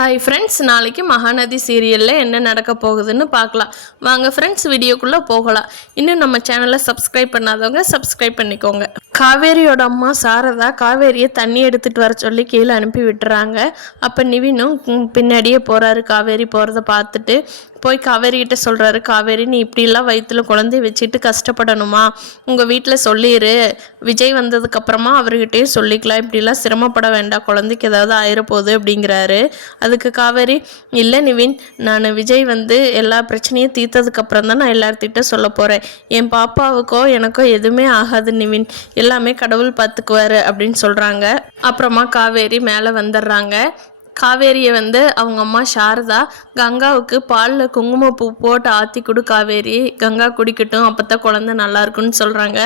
Hi friends, நாளைக்கு மகாநதி சீரியலில் என்ன நடக்க போகுதுன்னு பார்க்கலாம். வாங்க ஃப்ரெண்ட்ஸ், வீடியோக்குள்ளே போகலாம். இன்னும் நம்ம சேனலை சப்ஸ்கிரைப் பண்ணாதவங்க சப்ஸ்கிரைப் பண்ணிக்கோங்க. காவேரியோட அம்மா சாரதா காவேரியை தண்ணி எடுத்துகிட்டு வர சொல்லி கீழே அனுப்பி விட்டுறாங்க. அப்போ நிவினும் பின்னாடியே போகிறாரு. காவேரி போகிறத பார்த்துட்டு போய் காவேரிகிட்ட சொல்கிறாரு, காவேரி நீ இப்படிலாம் வயிற்றுல குழந்தைய வச்சுட்டு கஷ்டப்படணுமா? உங்கள் வீட்டில் சொல்லிடு, விஜய் வந்ததுக்கப்புறமா அவர்கிட்டையும் சொல்லிக்கலாம், இப்படிலாம் சிரமப்பட வேண்டாம், குழந்தைக்கு ஏதாவது ஆயிரப்போகுது அப்படிங்கிறாரு. அதுக்கு காவேரி, இல்லை நிவின், நான் விஜய் வந்து எல்லா பிரச்சனையும் தீர்த்ததுக்கப்புறம் தான் நான் எல்லார்த்திட்ட சொல்ல போகிறேன். என் பாப்பாவுக்கோ எனக்கோ எதுவுமே ஆகாது நிவின், எல்லாமே கடவுள் பார்த்துக்குவாரு அப்படின்னு சொல்கிறாங்க. அப்புறமா காவேரி மேலே வந்துடுறாங்க. காவேரியை வந்து அவங்க அம்மா சாரதா கங்காவுக்கு பாலில் குங்குமப்பூ போட்டு ஆற்றி கொடு காவேரி, கங்கா குடிக்கட்டும், அப்போ தான் குழந்தை நல்லா இருக்குன்னு சொல்கிறாங்க.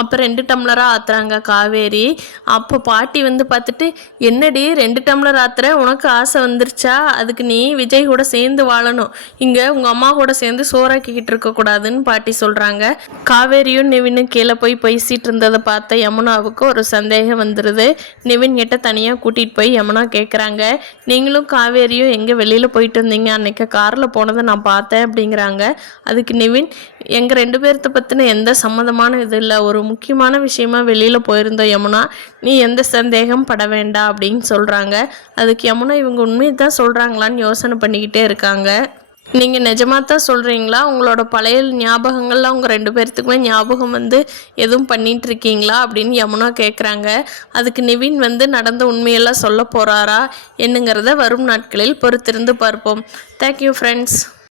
அப்போ 2 டம்ளராக ஆற்றுறாங்க காவேரி. அப்போ பாட்டி வந்து பார்த்துட்டு, என்னடி 2 டம்ளர் ஆற்றுற, உனக்கு ஆசை வந்துருச்சா? அதுக்கு நீ விஜய் கூட சேர்ந்து வாழணும், இங்கே உங்கள் அம்மா கூட சேர்ந்து சோறாக்கிக்கிட்டு இருக்கக்கூடாதுன்னு பாட்டி சொல்கிறாங்க. காவேரியும் நிவினும் கீழே போய் பேசிகிட்டு இருந்ததை பார்த்த யமுனாவுக்கு ஒரு சந்தேகம் வந்துடுது. நிவின் கிட்ட தனியாக கூட்டிகிட்டு போய் யமுனா கேட்குறாங்க, நீங்களும் காவேரியும் எங்கே வெளியில் போயிட்டு இருந்தீங்க, அன்றைக்கி காரில் போனதை நான் பார்த்தேன் அப்படிங்கிறாங்க. அதுக்கு நிவின், எங்கள் 2 பேர்த்த பற்றின எந்த சம்மந்தமான இது இல்லை, ஒரு முக்கியமான விஷயமா வெளியில் போயிருந்தோம் யமுனா, நீ எந்த சந்தேகம் பட வேண்டாம் அப்படின்னு சொல்கிறாங்க. அதுக்கு யமுனா இவங்க உண்மையை தான் சொல்கிறாங்களான்னு யோசனை பண்ணிக்கிட்டே இருக்காங்க. நீங்கள் நிஜமாக தான் சொல்கிறீங்களா? உங்களோட பழைய ஞாபகங்கள்லாம் உங்கள் 2 பேர்த்துக்குமே ஞாபகம் வந்து எதுவும் பண்ணிகிட்டு இருக்கீங்களா அப்படின்னு யமுனா கேட்குறாங்க. அதுக்கு நிவின் வந்து நடந்த உண்மையெல்லாம் சொல்ல போகிறாரா என்னங்கிறத வரும் நாட்களில் பொறுத்திருந்து பார்ப்போம். Thank you friends.